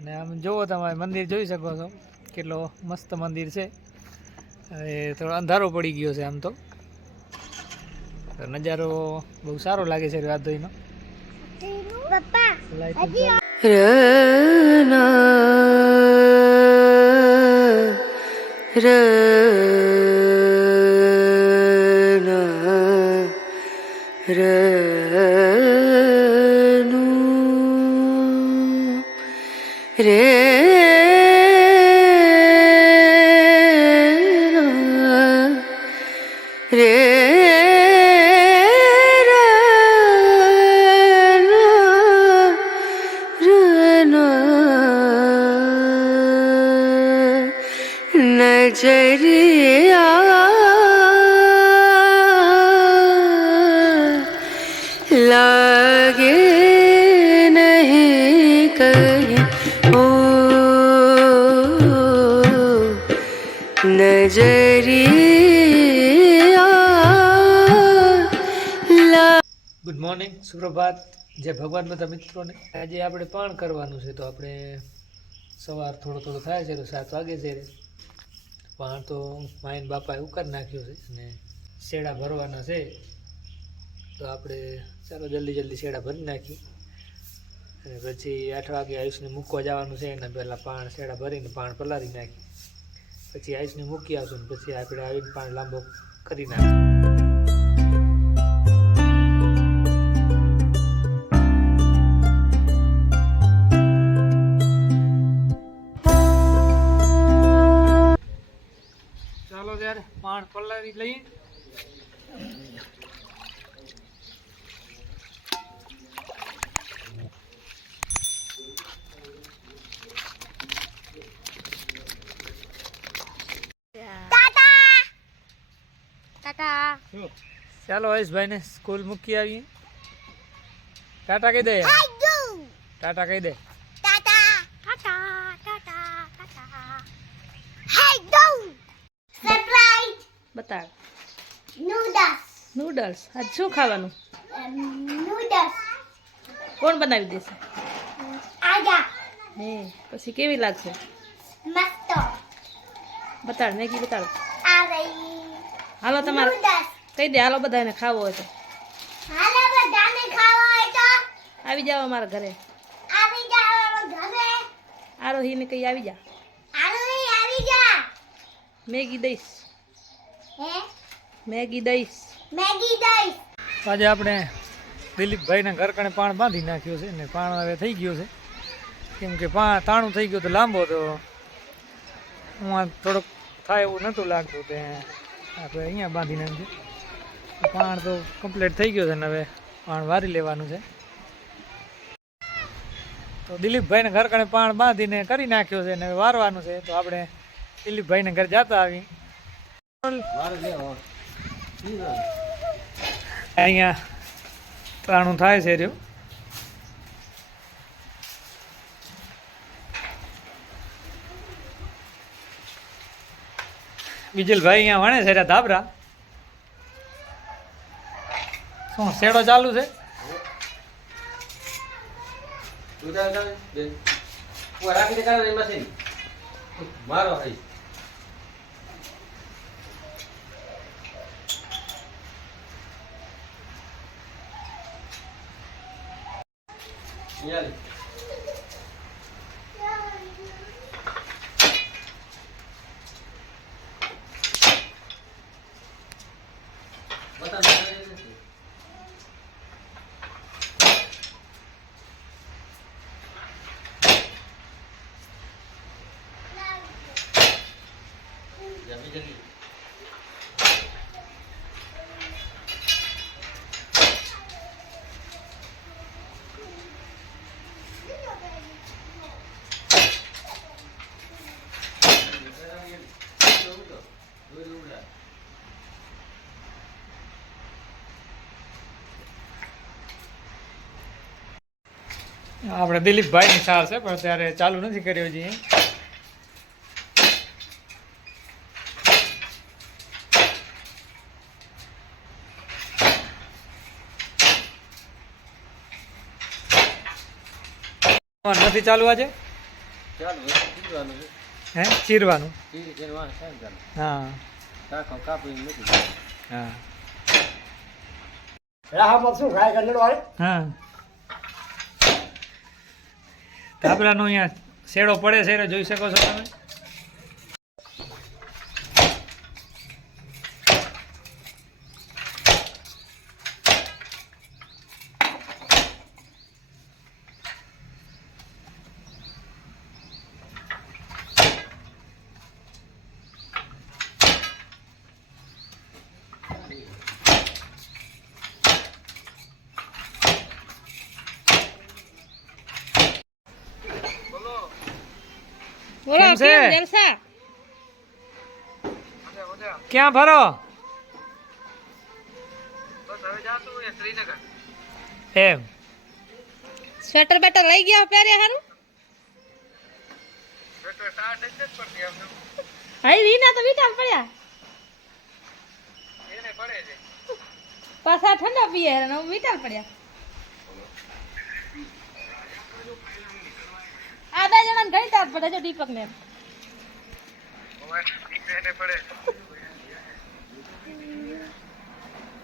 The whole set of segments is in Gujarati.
અને આમ જુઓ તમે મંદિર જોઈ શકો છો. કેટલો મસ્ત મંદિર છે. એ થોડો અંધારો પડી ગયો છે આમ તો. નજારો બહુ સારો લાગે છે રાતોઈનો রে রে नजरिया ला નજરિયા. Good morning સુપ્રભાત. જે ભગવાન બધા મિત્રોને. આજે આપણે પાણ કરવાનું છે તો આપણે સવાર થોડો થોડો થાય છે તો સાત વાગે છે. પણ તો માઇન બાપાએ ઉકાર નાખ્યું છે અને શેડા ભરવાના છે. તો આપણે ચાલો જલ્દી જલ્દી શેડા ભરી નાખીએ. અને પછી આઠ વાગે આયુષને મૂકવા જવાનું છે એના પહેલાં પાણ શેડા ભરીને પાણ પલાળી નાખીએ. પછી આઈસને મૂકી આવશું પછી આપણે આવીને પાણી લાંબો કરી નાખશું. ચાલો ત્યારે પાણ પલાળી લઈએ ટાટા ટાટા ચાલો હરેશભાઈને સ્કૂલ મૂકી આવીએ. ટાટા કહી દે. ટાટા કહી દે. બતાડ નૂડલ્સ નૂડલ્સ આજ શું ખાવાનું? નૂડલ્સ કોણ બનાવી દેશે? આજા હે પછી કેવી લાગશે? મસ્ત. બતાડ મેગી બતાડ. આ રહી. હાલો તમારે. નૂડલ્સ કહી દે હાલો બધાને ખાવો હોય તો. હાલો બધાને ખાવો હોય તો. આવી જાવ અમારા ઘરે. આવી જાઓ ઘરે. આરોહીને કહી આવી જા. આરોહી આવી જા. મેગી દઈશ. હે? મેગી દઈશ. મેગી દઈશ. આજે આપણે દિલીપભાઈના ઘર કણે પાણ બાંધી નાખ્યું છે ને પાણ હવે થઈ ગયું છે. કેમ કે પા તાણું થઈ ગયું તો લાંબો તો હું થોડોક થાય એવું નહોતું લાગતું તે. આપણે અહીંયા બાંધી નાખ્યું. પાણ તો કમ્પ્લીટ થઈ ગયું છે ને હવે પાણ વારી લેવાનું છે. તો દિલીપભાઈને ઘર કણે પાણ બાંધીને કરી નાખ્યો છે ને હવે વારવાનું છે. તો આપણે દિલીપભાઈને ઘર જતા આવી. અહીંયા ત્રાણું થાય છે રહ્યું. વિજલભાઈ અહીંયા વણે છે ધાબરા. શું શેડો ચાલુ છે? મારો ભાઈ યાર બતા જલ્દી જલ્દી આપણે દિલીપભાઈની સાર છે પણ ત્યારે ચાલુ નથી કર્યો હજી. નથી ચાલુ આજે? ચાલુ ચીરવાનું છે. હે ચીરવાનું? હા. હા. રાહમાં શું ખાય આવે હા. ધાબળાનો અહીંયા શેડો પડે છે જોઈ શકો છો તમે. બોલો કેમ છે? કેમ જલસા ક્યાં ફરો એમ સ્વેટર બેટર લઈ ગયા પહેરે હારું હાઈ રીના તો વિટાલ પડ્યા પાછા ઠંડા પીએ અને હું વિટાલ પડ્યા આ બે જણા ઘણી તાર પડે છે દીપક ને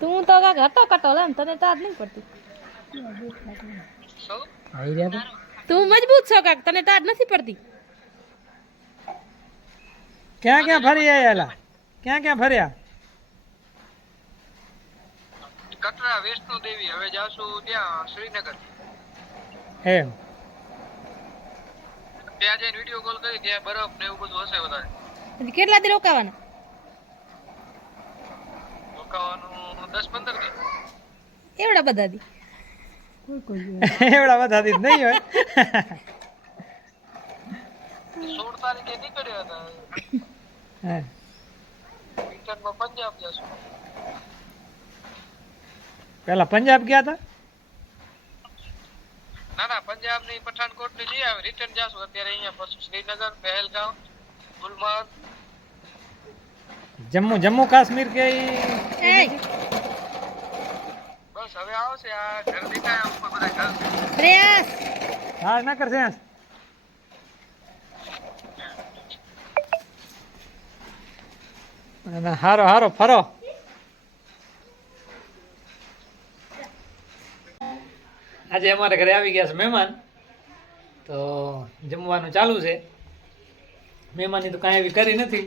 તું તો કાક હતો કટો એમ તને તાર નહીં પડતી. તું? મજબૂત છો કાક તને તાર નથી પડતી. ક્યાં ક્યાં ફરી આયેલા? ક્યાં ક્યાં ફર્યા? કટરા વૈષ્ણો દેવી હવે જાશું ત્યાં શ્રીનગર. એમ. ત્યાં જઈને વીડિયો કોલ કરી ત્યાં બરફ ને એવું બધું હશે વધારે. કેટલા દી રોકાવાના? રોકાવાનું દસ પંદર દી. એવડા બધા દી? એવડા બધા દી નહીં હોય. સોળ તારીખે નીકળ્યા હતા. પંજાબ જશું. પેલા પંજાબ ગયા હતા ના ના પંજાબની પઠાણકોટની જઈ આવે. રિટર્ન જાશું અત્યારે અહીંયા પછી શ્રીનગર પહેલગામ ગુલમાર્ગ જમ્મુ જમ્મુ કાશ્મીર કે ઈ? એ બસ હવે આવશે આ ઘર દેખાય આ ઉપર બધા ઘર. પ્રયાસ હા ના કરશે અને હારો હારો ફરો. આજે અમારે ઘરે આવી ગયા છે મહેમાન. તો જમવાનું ચાલુ છે. મહેમાનની તો કાંઈ એવી કરી નથી.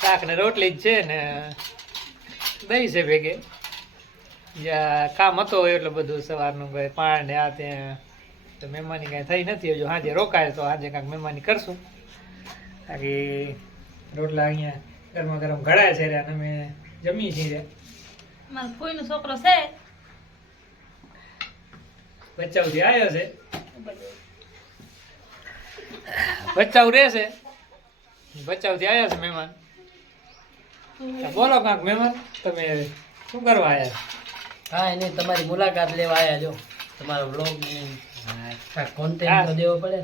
શાક ને રોટલી જ છે ને દહીં છે ભેગે. જ્યાં કામ હતો એટલે બધું સવારનું કંઈ પાણ ને આ ત્યાં. તો મહેમાની કાંઈ થઈ નથી, હજુ સાંજે રોકાય, તો આજે કાંઈક મહેમાની કરશું. બાકી રોટલા અહીંયા ગરમા ગરમ ઘડાય છે રે અને અમે જમીએ છીએ ફોઈનો છોકરો છે. બચ્ચાઓથી આવ્યો છે. ભચાઉ રહે છે? બચ્ચાઓથી આવ્યા છે મહેમાન? બોલો કાંક મહેમાન તમે શું કરવા આવ્યા હા એને તમારી મુલાકાત લેવા આવ્યા જો. તમારો બ્લોગ. કોન્ટેન્ટ તો દેવો પડે.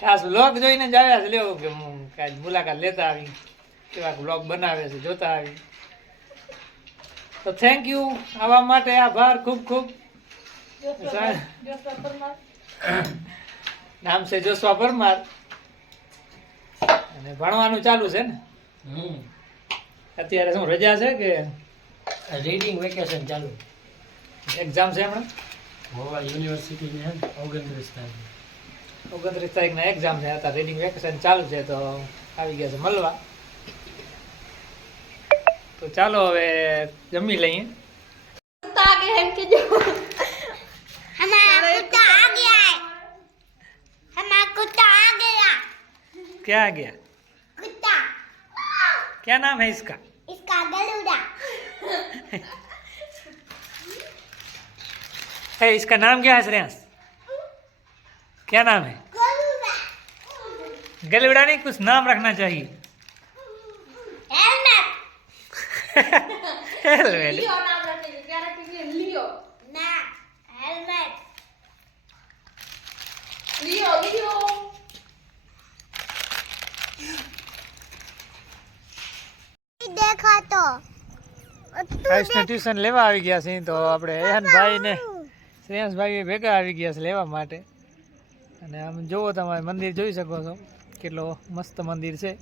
ખાસ બ્લોગ જોઈને જ આવ્યા છે લેવું કે હું કાંઈ મુલાકાત લેતા આવી. કેવા બ્લોગ બનાવે છે જોતા આવી. તો થેન્ક યુ આવવા માટે આભાર ખૂબ ખૂબ. નામ છે જોશવા પરમાર. અને ભણવાનું ચાલુ છે ને? અત્યારે શું રજા છે કે? રીડિંગ વેકેશન ચાલુ. એક્ઝામ છે હમણાં ગોવા યુનિવર્સિટીની ઓગણત્રીસ તારીખ. ઓગણત્રીસ તારીખના એક્ઝામ છે અત્યારે રીડિંગ વેકેશન ચાલુ છે તો આવી ગયા છે મળવા. તો ચાલો હવે જમી લઈએ. क्या आ गया? कुत्ता। क्या नाम है इसका? इसका गलूडा। ए, इसका नाम क्या है श्रेयांश क्या नाम है? गलूडा। नहीं कुछ नाम रखना चाहिए। हेलमेट। हेलमेट। આયુષને ટ્યુશન લેવા આવી ગયા છે તો આપણે એહનભાઈ ને શ્રેયાંશભાઈ ભેગા આવી ગયા છે લેવા માટે. અને આમ જુઓ તમે મંદિર જોઈ શકો છો. કેટલો મસ્ત મંદિર છે.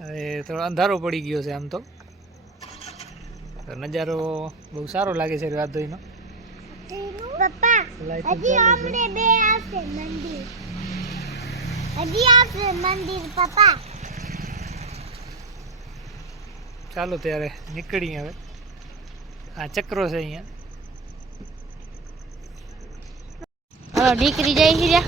હવે થોડો અંધારો પડી ગયો છે આમ તો. નજારો બહુ સારો લાગે છે રાત ધોઈનો પપ્પા હજી અમને બે આવશે મંદિર. હજી આવશે મંદિર પપ્પા. ચાલો ત્યારે નીકળીએ હવે. આ ચક્રો છે di હલો ini જાય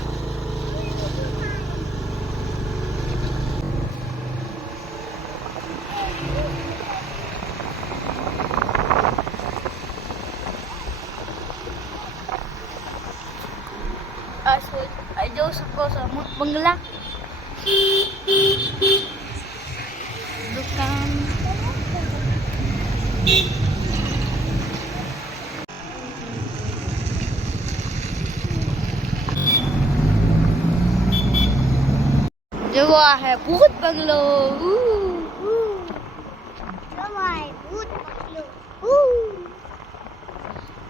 હે ભૂત બંગલો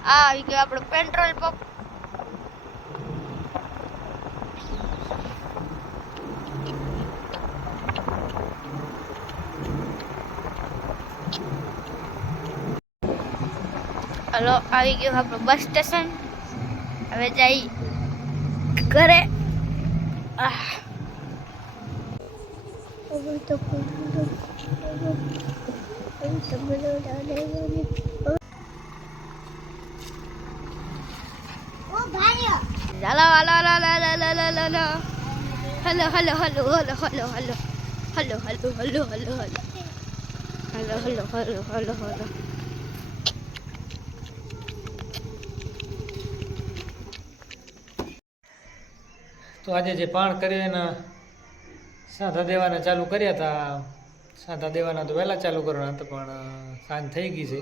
આ આવી ગયો આપણો પેટ્રોલ પંપ હલો આવી ગયો આપણું બસ સ્ટેશન હવે જઈ ઘરે આહ Hello, hello, hello, hello, hello, hello. Hello, hello, hello, hello, hello, hello. Hello, hello, hello, hello, hello. Hello, hello, hello, hello, hello. તો આજે જે પાણ કરે એના સાંધા દેવાના ચાલુ કર્યા હતા સાંધા દેવાના તો વહેલા ચાલુ કરવાના હતા, પણ સાંજ થઈ ગઈ છે.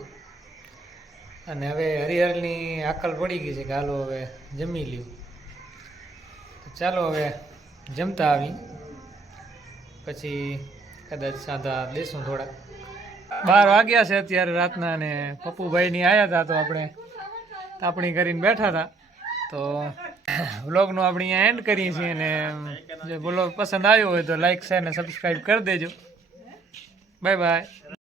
અને હવે હરિહરની આકલ પડી ગઈ છે કે હાલો હવે જમી લ્યું. ચાલો હવે જમતા આવી. પછી કદાચ સાંધા દેશું થોડા બાર વાગ્યા છે અત્યારે રાતના અને પપ્પુભાઈની આવ્યા હતા તો આપણે તાપણી કરીને બેઠા હતા તો વ્લોગનું આપણે અહીંયા એન્ડ કરીએ છીએ અને જો બોલો પસંદ આવ્યો હોય તો લાઈક શેર અને સબસ્ક્રાઈબ કરી દેજો. Bye bye